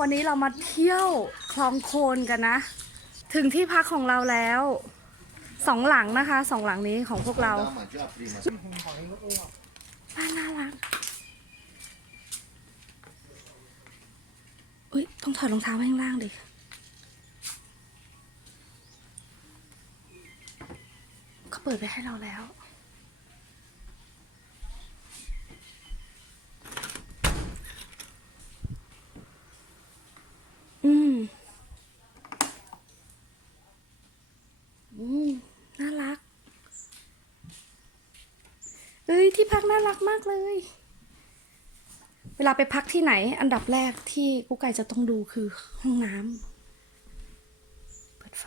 วันนี้เรามาเที่ยวคลองโคนกันนะ ถึงที่พักของเราแล้วสองหลังนะคะสองหลังนี้ของพวกเราบ้านน่ารักอุ้ยต้องถอดรองเท้าไว้ข้างล่างดิเขาเปิดไว้ให้เราแล้ว อืม อืม น่ารัก เอ้ยที่พักน่ากมากเลย เวลาไปพักที่ไหน อันดับแรกที่กุ๊กไก่จะต้องดูคือห้องน้ำเปิดไฟ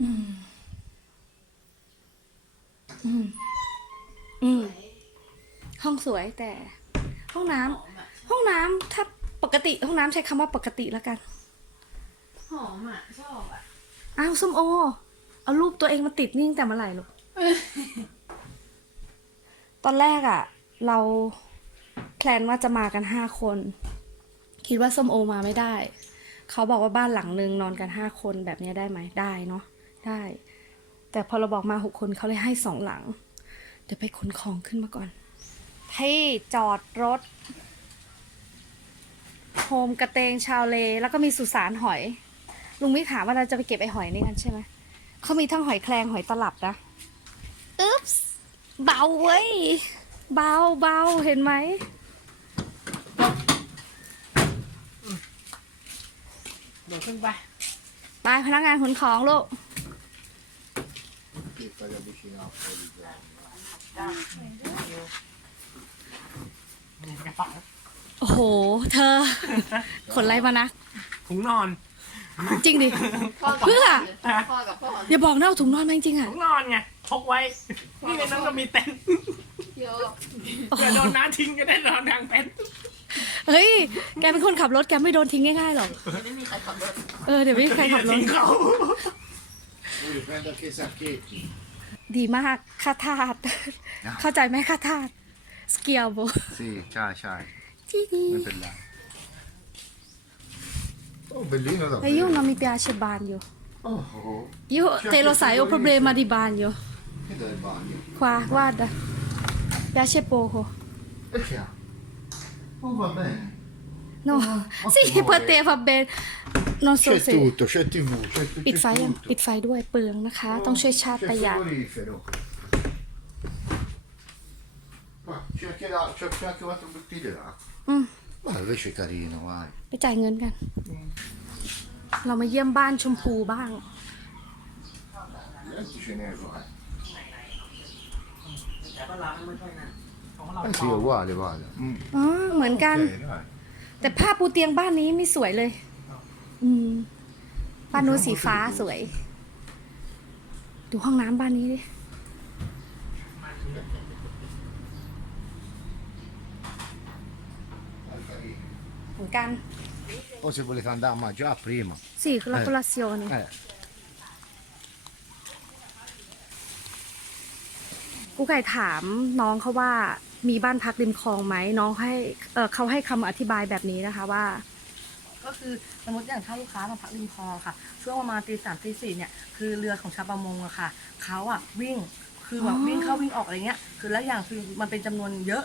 อืม อืม อืม ห้องสวยแต่ห้องน้ำ ห้องน้ำถ้าปกติห้องน้ำใช้คำว่าปกติแล้วกัน หอมอะ ชอบอะ อ้าวส้มโอ เอารูปตัวเองมาติดนี่ตั้งแต่เมื่อไหร่ลูก ตอนแรกอะ่ะ เราแพลนว่าจะมากันห้าคน คิดว่าส้มโอมาไม่ได้ เขาบอกว่าบ้านหลังนึงนอนกันห้าคนแบบเนี้ยได้ไหมได้เนาะได้ แต่พอเราบอกมาหกคนเขาเลยให้สองหลัง เดี๋ยวไปขนของขึ้นมาก่อน ให้จอดรถโฮ มกระเตงชาวเล แล้วก็มีสุสานหอย ลุงมิกถามว่าเราจะไปเก็บไอ้หอยนี่กันใช่ไหมเขามีทั้งหอยแครงหอยตลับนะอึ๊บส์เบาเว้ย เบาเบาเห็นไหมเดี๋ยวขึ้นไปไปพนักงานขนของลูก che fai avvicinare fuori già. นี่กระเป๋า โอ้โห เธอ ขนอะไรมานะ ถุงนอนจริงดิ เพื่อ พ่อกับพ่ออย่าบอกนะเอาถุงนอนมาจริงๆอะถุงนอนไงพกไว้ นี่ในนั้นก็มีเต็นท์เดี๋ยวโอ้โหเผื่อโดนน้ำทิ้งก็ได้นอนทางเต็นท์เฮ้ย แกเป็นคนขับรถแกไม่โดนทิ้งง่ายๆหรอก ไม่มีใครขับรถเออเดี๋ยวไม่มีใครขับรถ ทิ้งเขา Poi prendo anche i sacchetti. ดีมากค่าทาสเข้าใจไหมค่าทาสสเกียลโบ Sì, c'hai, c'hai. ที่นี่ Non per là. Oh, bellino davvero. E io non mi piace il bagno. Oh, oh. Io te lo sai, ho problema di bagno. Che dal bagno? Qua, guarda. Piace poco. E che ha? Oh, va bene. No, ma sì, che per vuole? te va bene. Non so C'è se... tutto, c'è tv, c'è, c'è ปิดไฟยัง tutto. ปิดไฟด้วยเปลืองนะคะ ต้องช่วยชาติ C'è ประหยัด frigorifero. Ma c'è anche, la, c'è c'è anche un'altra bottiglia d'acqua. Mm. Ma invece è carino, vai. ไปจ่ายเงินกัน เรามาเยี่ยมบ้านชมพูบ้าง Adesso ce n'è qua. แต่ก็ร้านไม่ค่อยนะของเรา Eh sì, è uguale, vale. Mm. อ๋อเหมือนกัน Ok, dai. แต่ผ้าปูเตียงบ้านนี้ไม่สวยเลย อืม บ้านนู้นสีฟ้าสวย ดูห้องน้ำบ้านนี้ดิ เหมือนกัน O se volete andare a mangiare prima. สี่คอลาโคลาเซียน Eh, กูไก่ถามน้องเขาว่ามีบ้านพักริมคลองไหมน้องให้เออเขาให้คำอธิบายแบบนี้นะคะว่า ก็คือสมมติอย่างถ้าลูกค้ามาพักริมคลองค่ะ ช่วงประมาณตีสามตีสี่เนี่ยคือเรือของชาวประมงอะค่ะเขาอะวิ่งคือแบบอ๋อ วิ่งเข้าวิ่งออกอะไรเงี้ย คือแล้วอย่างคือมันเป็นจำนวนเยอะ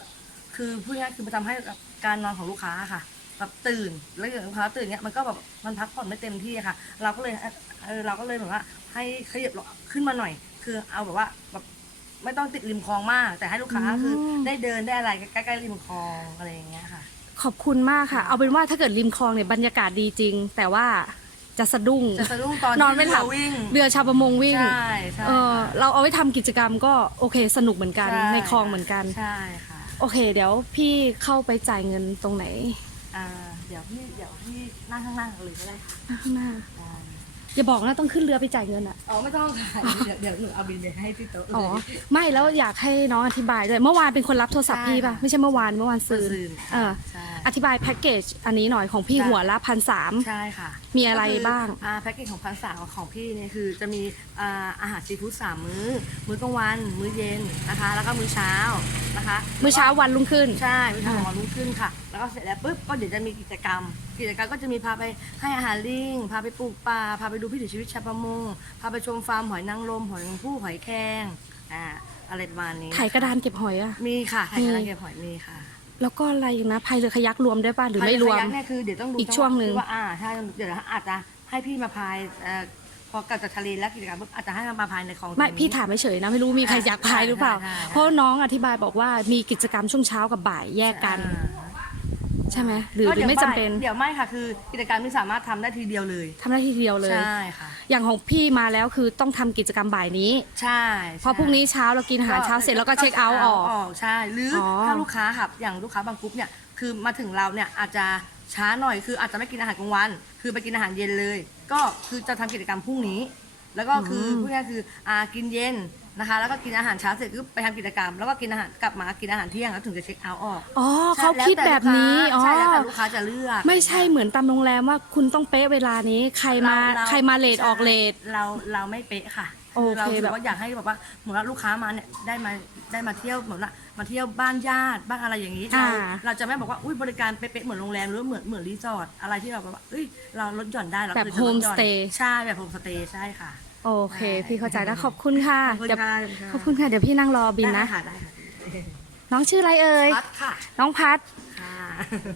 คือพูดง่ายๆคือมันทำให้แบบการนอนของลูกค้าอะค่ะ แบบตื่นแล้วอย่างลูกค้าตื่นเนี้ยมันก็แบบมันพักผ่อนไม่เต็มที่อะค่ะ เราก็เลยเออเราก็เลยแบบว่า ให้ขยับขึ้นมาหน่อย คือเอาแบบว่าแบบไม่ต้องติดริมคลองมาก แต่ให้ลูกค้าคือได้เดินได้อะไรใกล้ๆริมคลองอะไรอย่างเงี้ยค่ะ ขอบคุณมากค่ะ เอาเป็นว่าถ้าเกิดริมคลองเนี่ยบรรยากาศดีจริง แต่ว่าจะสะดุ้งจะสะดุ้งตอนนอนไม่หลับที่เรือวิ่งเรือชาวประมงวิ่งใช่ใช่เออเราเอาไว้ทำกิจกรรมก็โอเคสนุกเหมือนกันช่ในคลองเหมือนกันใช่ค่ะโอเค เดี๋ยวพี่เข้าไปจ่ายเงินตรงไหน อ่าเดี๋ยวพี่เดี๋ยวพี่นั่งข้างหน้าเลยก็ได้ค่ะข้างหน้าได้อย่าบอกนะต้องขึ้นเรือไปจ่ายเงินอะ อ๋อไม่ต้องค่ะเดี๋ยวเดี๋ยวหนูเอาบินไปให้ที่โต๊ะเลยอ๋อไม่แล้วอยากให้น้องอธิบายด้วย เมื่อวานเป็นคนรับโทรศัพท์พี่ป่ะ ใช่ค่ะ ไม่ใช่เมื่อวานเมื่อวานซืนซืนเออใช่ อธิบายแพ็กเกจอันนี้หน่อยของพี่ได้ หัวละพันสาม ใช่ค่ะ มีอะไรบ้าง อ่าแพ็กเกจของพันสามของพี่เนี่ยคือจะมีอ่าอาหารซีฟู้ดสามมื้อ มื้อกลางวัน มื้อเย็นนะคะ แล้วก็มื้อเช้านะคะมื้อเช้าวันรุ่งขึ้น ใช่มื้อเช้าของวันรุ่งขึ้นค่ะ แล้วก็เสร็จแล้วปุ๊บก็เดี๋ยวจะมีกิจกรรม กิจกรรมก็จะมีพาไปให้อาหารลิง พาไปปลูกป่า พาไปดูพิถีชีวิตชาวประมง พาไปชมฟาร์มหอยนางรม หอยนางผู้หอยแครงอ่าอะไรประมาณนี้ถ่ายกระดานเก็บหอยอะมีค่ะถ่ายกระดานมีเก็บหอยมีค่ะ แล้วก็อะไรอีกนะพายเรือขยักรวมด้วยป่ะหรือไม่รวม พายเอคายักเนี่ยคือเดี๋ยวต้องดูอีกช่วงหนึ่ง ว่าอ่าใช่เดี๋ยวอาจจะให้พี่มาพายเอ่อพอกลับจากทะเลแล้วกิจกรรมปุ๊บอาจจะให้มาพายในคลองไม่ตรงนี้ พี่ถามเฉยๆนะไม่รู้มีใครอยากพายหรือเปล่า ใช่ใช่ใช่ เพราะน้องอธิบายบอกว่ามีกิจกรรมช่วงเช้ากับบ่ายแยกกัน อ่า ใช่ไหมหรือหรือไม่จำเป็นเดี๋ยวไม่ค่ะ คือกิจกรรมที่สามารถทำได้ทีเดียวเลย ทำได้ทีเดียวเลย ใช่ค่ะ อย่างของพี่มาแล้วคือต้องทำกิจกรรมบ่ายนี้ ใช่เพราะพรุ่งนี้เช้าเรากินอาหารเช้าเสร็จแล้วก็เช็คเอาท์ออก ใช่ หรือออ ถ้าลูกค้าค่ะอย่างลูกค้าบางกรุ๊ปเนี่ย คือมาถึงเราเนี่ยอาจจะช้าหน่อย คืออาจจะไม่กินอาหารกลางวัน คือไปกินอาหารเย็นเลย ก็คือจะทำกิจกรรมพรุ่งนี้ แล้วก็คือพูดง่ายๆคืออ่ากินเย็น นะคะ แล้วก็กินอาหารเช้าเสร็จก็ไปทำกิจกรรม แล้วก็กินอาหารกลับมากินอาหารเที่ยงแล้วถึงจะเช็คเอาท์ออกอ๋อใช่เขาคิดแบบนี้อ๋อใช่แล้วแต่ลูกค้าจะเลือก ไม่ใช่เหมือนตามโรงแรมว่าคุณต้องเป๊ะเวลานี้ใครมาเเใครมาเลทออกเลท เราเราไม่เป๊ะค่ะโอเคเราถืแบบอว่าอยากให้แบบว่าเหมือนว่าลูกค้ามาเนี่ยได้มาได้มาเที่ยวเหมือนว่ามาเที่ยวบ้านญาติบ้านอะไรอย่างนี้เราอ่าเราจะไม่บอกว่าอุ้ยบริการเป๊ะๆเหมือนโรงแรมหรือเหมือนเหมือนรีสอร์ทอะไรที่เราแบบว่าเอ้ยเราลดหย่อนได้เราแบบคือจะลดหย่อน homestay ใช่แบบโฮมสเตย์ใช่ค่ะ โอเคใช่พี่เข้าใจแล้วขอบคุณค่ะขอบคุณเดี๋ยวค่ะขอบคุณค่ะเดี๋ยวพี่นั่งรอบินได้นะค่ะได้ค่ะน้องชื่ออะไรเอ่ยพัดค่ะน้องพัดค่ะ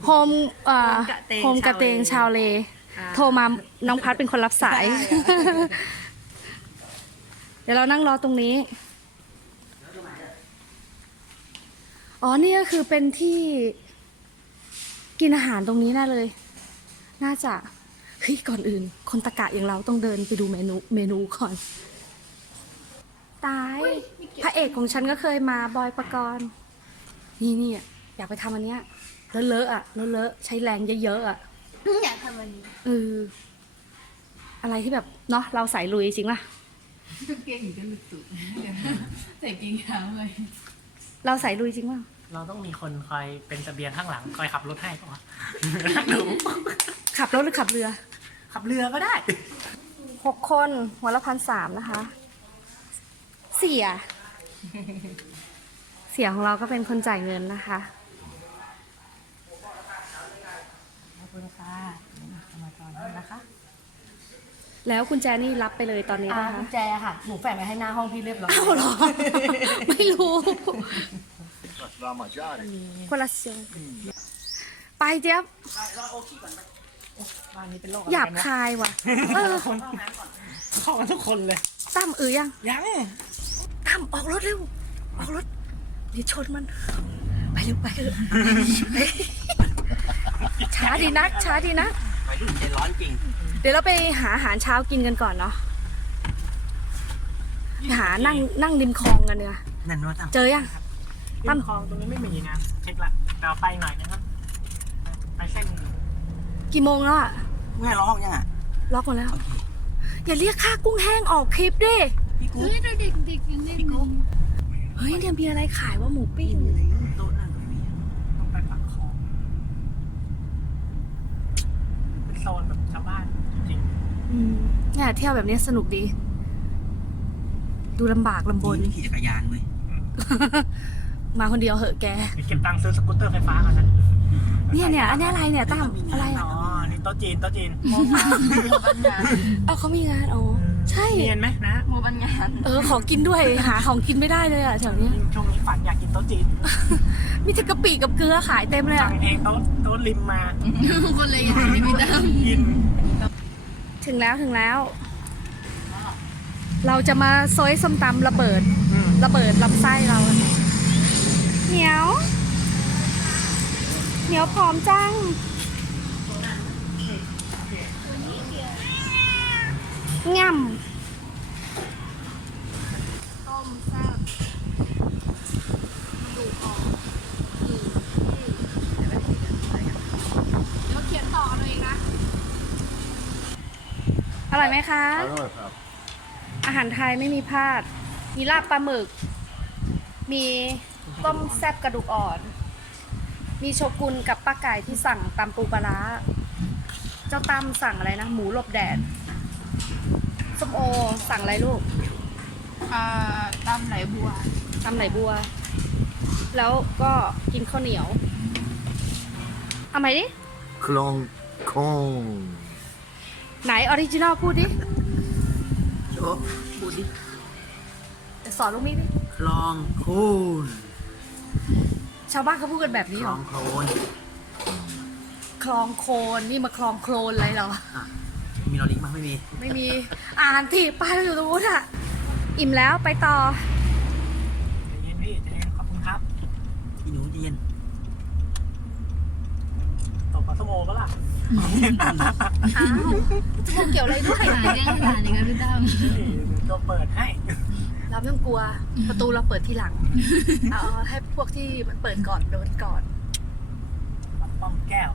โฮมเอ่อโฮมกะเตงโฮมกระเตงชาชาววเล เลค่ะโทรมาน้องพัดเป็นคนรับสายใช่ค่ะ เดี๋ยวเรานั่งรอตรงนี้ อ๋อ นี่ก็คือเป็นที่กินอาหารตรงนี้น่าเลย น่าจะ เฮ้ยก่อนอื่น คนตะกะอย่างเราต้องเดินไปดูเมนูเมนูก่อน ตาย พระเอกของฉันก็เคยมาบอยประกรณ์นี่นี่อะอยากไปทำอันเนี้ยเลอะๆอะเลอะๆใช้แรงเยอะๆอะอยากทำวันนี้เอออะไรที่แบบเนาะเราใส่ลุยจริงป่ะกางเกงหนูจะหลุดตุดเดี๋ยวนะใส่กางเกงยาวเลยเราใส่ลุยจริงป่ะ เราต้องมีคนคอยเป็นเสบียงข้างหลัง คอยขับรถให้ป่ะวะหนูขับรถหรือขับเรือขับเรือก็ได้ หกคนหัวละพันสามนะคะ เสีย เสียของเราก็เป็นคนจ่ายเงินนะคะ ขอบคุณค่ะสมาจรนะคะแล้วคุณแจนี่รับไปเลยตอนนี้อ่านะคะ กุญแจค่ะ หนูแฝงไว้ให้หน้าห้องพี่เรียบร้อย อ้าวเหรอ ไม่รู้ Da mangiare. คนละเซียวไปเจี๊ยบบ้านนี้เป็นโรคหยาบคายว่ะเออคนเข้ากันทุกคนเลย ตั้มเออยัง ยังตั้มออกรถเร็ว ออกรถ เดี๋ยวชนมัน ไปเร็วไปเถอะไปช้าดีนัก ช้าดีนักวัยรุ่นใจร้อนจริง เดี๋ยวเราไปหาอาหารเช้ากินกันก่อนเนาะไปหานั่งนั่งริมคลองกันเนีกว่ยนั่นว่าทำเจอยัง ตั้ตั้มมคลองตรงนี้ไม่มีนะเช็คละเดี๋ยวไปหน่อยนะครับ ไปเส้นกี่โมงแล้วอะแม่ร้องยังอะล็อกหมดแล้ว อย่าเรียกค่ากุ้งแห้งออกคลิปดิ พี่กุ๊เฮ้ยเด็กๆเด็กยังเล่นอยู่เฮ้ยเนี่ยมีอะไรขายว่าหมูปิ้งโต๊ะนั่นไม่มีต้องไปปักคลองเป็นโซนแบบชาวบ้านจริงอืมเนี่ยเที่ยวแบบนี้สนุกดี ดูลำบากลำบนขี่จักรยานเว้ย มาคนเดียวเหอะแกๆเก็บตังค์ซื้อสกูตเตอร์ไฟฟ้ากันนะเนี่ยเนี่ยอันนี้อะไรเนี่ยตั้มอะไรอ๋อะอนี่โต๊ะจีนโต๊ะจีนเอาเขามีงานอ๋อใช่ เนียนไหมนะหมู่บ้านงานเออขอกินด้วย หาของกินไม่ได้เลยอะแถวเนี้ยช่วงนี้ฝันอยากกินโต๊ะจีนมีแต่กะปิกับเกลือขายเต็มเลยสั่อะงเองโต๊ะโต๊ะริมมาคนเลยอย่างนี้ไม่ได้กินถึงแล้วถึงแล้ว เราจะมาซอยส้มตำระเบิดอืมระเบิดลำไส้เราอะ เหนียว เหนียวผอมจังง่ำต้มแซ่บดูออกอืมเดี๋ยวเขียนต่อเลยนะ อร่อยไหมคะ Allora, fa. อาหารไทยไม่มีพลาด มีลาบปลาหมึก มี ต้มแซ่บกระดูกอ่อน มีโชกุนกับป้าไก่ที่สั่งตำปูปลาร้า เจ้าตั้มสั่งอะไรนะ หมูหลบแดดส้มโอสั่งอะไรลูกอ่าตำไหลบัวตำไหนบัว แล้วก็กินข้าวเหนียวเอาไหมดิ Clon con. ไหนออริจินอลพูดดิโชพูดดิสอนลูกมิดิ คลองคูน ชาวบ้านเขาพูดกันแบบคนี้ลเหรอองโคลนคลองโคลนนี่มาคลองโคลนอะไรเหรอ อะมีลอลิงมั้ยไม่มี ไม่มี อ่านที่ป้ายเราอยู่ตรงนู้นอะอิ่มแล้วไปต่อ เย็นพี่เย็นขอบคุณครับพี่หนูเย็นตบปลาสโมก็ล่ะอ้าวจะพูดเกี่ยวอะไรด้วย หาเรื่องหาอย่างนั้นพี่ตั้มตัวเปิดให้ เราไม่ต้องกลัวประตูเราเปิดที่หลังเอาเอาให้พวกที่มันเปิดก่อนโดนก่อนป้องแก้ว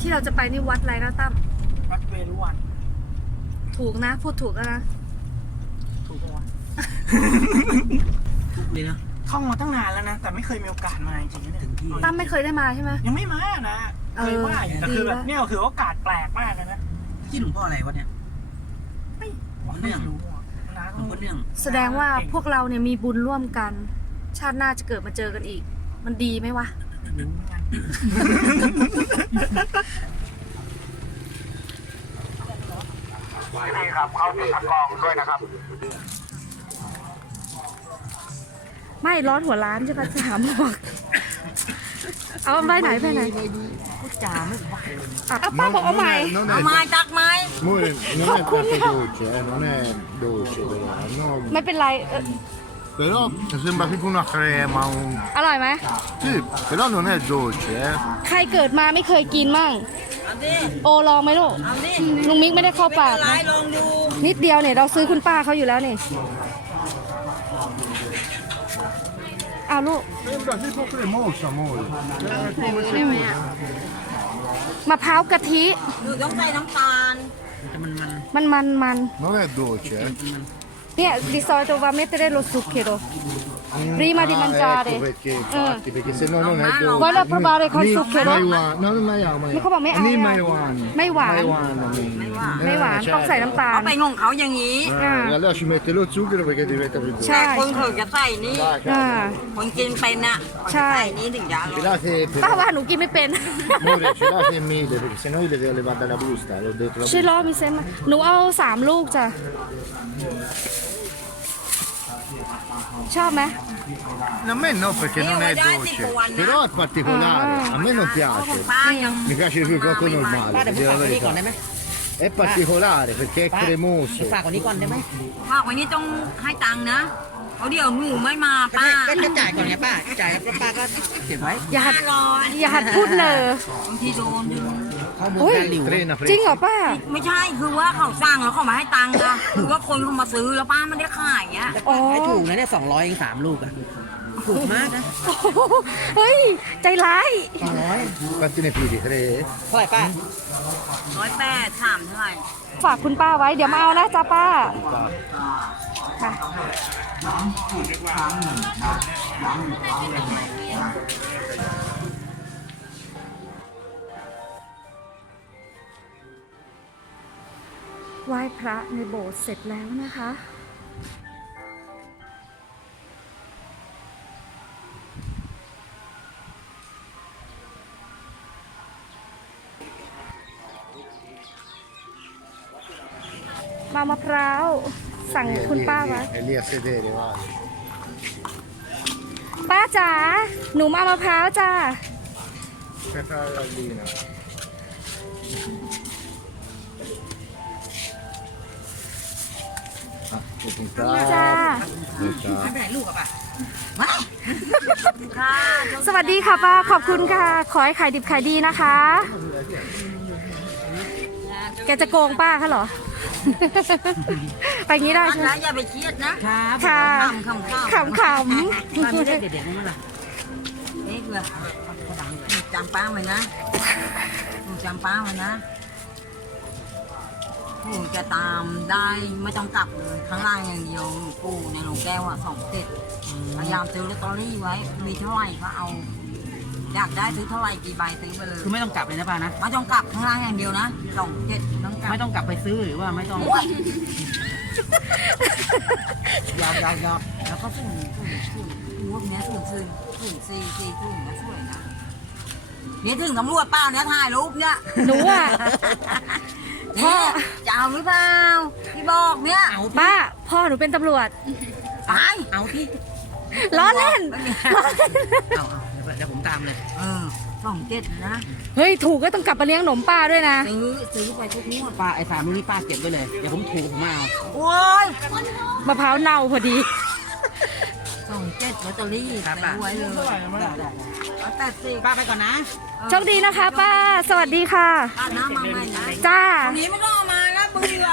ที่เราจะไปนี่วัดอะไรนะตั้มวัดเวรุวัน ถูกนะ พูดถูกแล้วนะ ถูกปะวะถูกเลยนะท่องมาตั้งนานแล้วนะ แต่ไม่เคยมีโอกาสมาจริงๆนะเนี่ยถึงที่ตั้มไม่เคยได้มาใช่ไหมยังไม่มานะ เอเคอยว่าอยู่แต่ดีคือแบบวะเนี่ยคือโอกาสแปลกมากเลยนะที่หลวงพ่ออะไรวะเนี่ยไม่เนื่ไม่องรู้อะนะหลวงพ่อเนื่องแสดงว่าพวกเราเนี่ยมีบุญร่วมกัน ชาติหน้าจะเกิดมาเจอกันอีก มันดีไหมวะรู้เหมือนกันนี่ครับ เขาติดกองด้วยนะครับ ไม่ร้อนหัวร้านใช่ปะจะถามบอก เอาไปไหนไปไหนพูดจาไม่เพราะอะเอาป้าบอกเอาใหม่ Non เอา è, ไม้ตักไม้ amore, non è tanto dolce, eh, non è dolce però. No, ไม่เป็นไรเอ่อ però sembra tipo una crema. Un... อร่อยไหม Sì, però non è dolce, eh. ใครเกิดมาไม่เคยกินมั่ง เอาดิ โอลองไหมลูก เอาดิลุงมิกไม่ได้เข้าปากไล่นะลองดูนิดเดียวเนี่ยเราซื้อคุณป้าเขาอยู่แล้วนี่ เอาลูก Sembra tipo cremosa, amore. Eh, come se มะพร้าวกะทิ หนูต้องใส่น้ำตาลแต่มันมันมันมันมัน Non è dolce, eh. เนี่ย di solito va a mettere lo zucchero Mm, Prima di ah, mangiare. Ecco perché, Eh. infatti, perché se no non è dolce. Vuoi provare col Ni zucchero? Maiwan, no, non maiwan, นี่เขาบอกไม่เอา Ni อะ maiwan. ไม่หวาน Maiwan, mi- ไม่หวาน Eh, ต้องใส่ certo. น้ำตาลเอาไปงงเขาอย่างนี้ Ah, Ah. e allora ci mette lo zucchero perché diventa più dolce. ใช่แต่คนเขาจะใส่นี่ Dai, อ่า cavolo. คนกินเป็นอะใช่ใส่นี่ถึงจะอร่อย Celate ป้า per... ว่าหนูกินไม่เป็น Amore, celate e mille perché sennò io le devo levare dalla busta, l'ho detto la ชื่อล้อมีเซนไหมหนูเอาสามลูกจ้ะ ชอบไหม A me no perché non è Io dai, dolce, tipo one però è particolare, Ah. a me non ของ piace, ป้ายัง mi piace più il cocco normale, ป้าเดี๋ยว devo ผม dire ฝาก la คนนี้ก่อนได้ verità. ไหม È particolare perché è ป้า cremoso. ฝากคนนี้ก่อนได้ไหมป้าวันนี้ต้องให้ตังค์นะเพราะเดี๋ยวหนูไม่มาป้าก็จะจ่ายก่อนไงป้า จ่ายแล้วป้าก็เก็บไว้อย่าหัดห้าร้อยอย่าหัดพูดเลยบางทีโดนอยู่ ข้อมูลอุ๊ยการหลิว Trena จริง fresca. เหรอป้า ไม่ใช่คือว่าเขาสั่งแล้วเขามาให้ตังค์นะคือว่าคนเขามาซื้อแล้วป้าไม่ได้ขายอะแต่ป้าขายถูกนะเนี่ยสองร้อยเองสามลูกอะถูกมากนะโอ้โหเฮ้ย ใจร้าย สองร้อย Quanti ne pigli? Tre? เท่าไหร่ป้า ร้อยแปดถามเท่าไหร่ ฝากคุณป้าไว้เดี๋ยวมาเอานะจ้าป้าค่ะ ไหว้พระในโบสถ์เสร็จแล้วนะคะ มามะพร้าว สั่ง Lì, คุณ lì, ป้า lì, ไว้ È lì a sedere, va. ป้าจ๋า หนูมามะพร้าวจ้า Aspetta la gallina. Ah, che puntata. จ้า Puntata. ไม่เป็นไรลูกอะป้าค่ะสวัสดีค่ะป้าขอบคุณค่ะ ขอให้ขายดิบขายดีนะคะ แกจะโกงป้าคะเหรอ ไปงี้ได้ใช่ไหม นะอย่าไปเครียดนะครับค่ะ ขำขำขำขำขป้ามีเลขำเด็ดๆมั้งล่ะนี่คือหนูจำป้าไว้นะหนูจำป้าไว้นะ หนูจะตามได้ไม่ต้องกลับเลยข้างล่างอย่างเดียวหนูกู้ในโรงแก้วอะสองเจ็ดพยายามซื้อลอตเตอรี่ไว้ มีเท่าไหร่ก็เอา อยากได้ซื้อเท่าไหร่กี่ใบซื้อไปเลยคือไม่ต้องกลับเลยนะป้านะ ไม่ต้องกลับข้างล่างอย่างเดียวนะสองเจ็ดต้องกลับไม่ต้องกลับไปซื้อหรือว่าไม่ต้องโอ้ยยอมยอมยอมแล้วก็ฝุ่นฝุ่นฝุ่นพวกเนี้ยฝุ่นซึนฝุ่นซีซีฝุ่นนะสวยนะนี่ถึงตำรวจเปล่าเนี่ยถ่ายรูปเนี่ยหนูอะ พ่อนี่จะเอาหรือเปล่าที่บอกเนี่ยเอาป้า พ่อหนูเป็นตำรวจ ไปเอาที่ล้อเล่นไม่มีล้อเล่น เอาเอาเดี๋ยวเดี๋ยวผมตามเลย เออสองเจ็ดนะเฮ้ย ถูกก็ต้องกลับมาเลี้ยงขนมป้าด้วยนะ ซื้อซื้อไปทุกงวดป้าไอ้สามลูกนี่ป้าเก็บไว้เลย เดี๋ยวผมถูกผมมาเอา โอ้ยมะพร้าวเน่าพอดีสอง เจ็ดลอตเตอรี่ครับซื้ป้าอไว้เลยได้ได้ร้อยแปดสิบป้าไปก่อนนะโชคดีนะคะ ป้า สวัสดีค่ะ ป้าน้ำมาใหม่นะจ้าวันนี้ไม่ต้องเอามาแล้วเบื่อ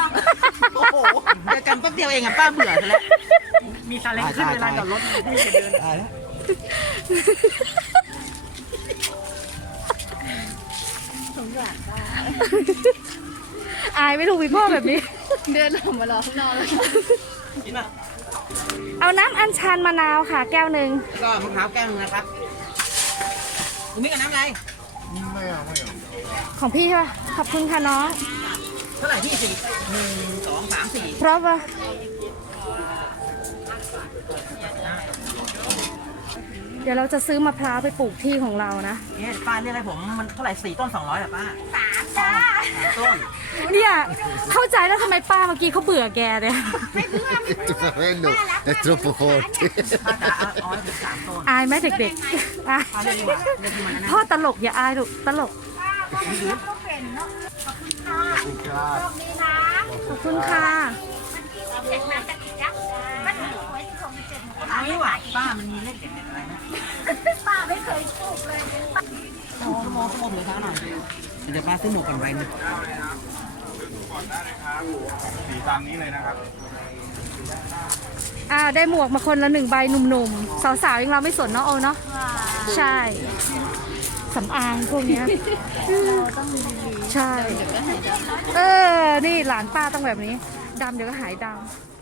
โอ้โหเจอกันแป๊บเดียวเองอะป้าเบื่อซะแล้ว มีซาเล้งขึ้นเวลาจอดรถที่จะเดินตายแล้วอายไม่ถูกมีพ่อแบบนี้ เดินออกมารอข้างนอกเลย กินป่ะ เอาน้ำอัญชันมะนาวค่ะ แก้วหนึ่งแล้วก็มะพร้าวแก้วหนึงนะครับคุณมิกับน้ำอะไรไม่เอาไม่เอาของพี่ใช่ปะขอบคุณค่ะน้อง เท่าไหร่พี่สี่หนึ่งสองสามสี่เพราะว่า เดี๋ยวเราจะซื้อมะพร้าวไปปลูกที่ของเรานะเนี่ยป้าเรียกอะไรผมมันเท่าไหร่สี่ต้นสองร้อยอะป้าสามจ้าสามต้นเนี่ยเข้าใจแล้วทำไมป้าเมื่อกี้เขาเบื่อแกเนี่ย Tu fratello è troppo forte. ป้าจ๋าเอาเอาให้ผมสามต้นอายไหมเด็กๆอายป้าเรียกดีกว่าเรียกดีกว่านะพ่อตลกอย่าอายลูกตลกขอบคุณค่ะเอางี้ว่ะ ป้ามันมีเลขเด็ดๆอะไรนะป้าไม่เคยถูกเลยโมโมโมถือเท้าหน่อยเดี๋ยวป้าซื้อหมวกก่อนไว้หนึงสีตามนี้เลยนะครับอ้าวได้หมวกมาคนละหนึ่งใบหนุ่มๆ สาวๆยังเราไม่สนเนาะโอเนาะใช่สำอางพวกเนี้ยใช่ เออ นี่หลานป้าต้องแบบนี้ดำเดี๋ยวก็หายดำ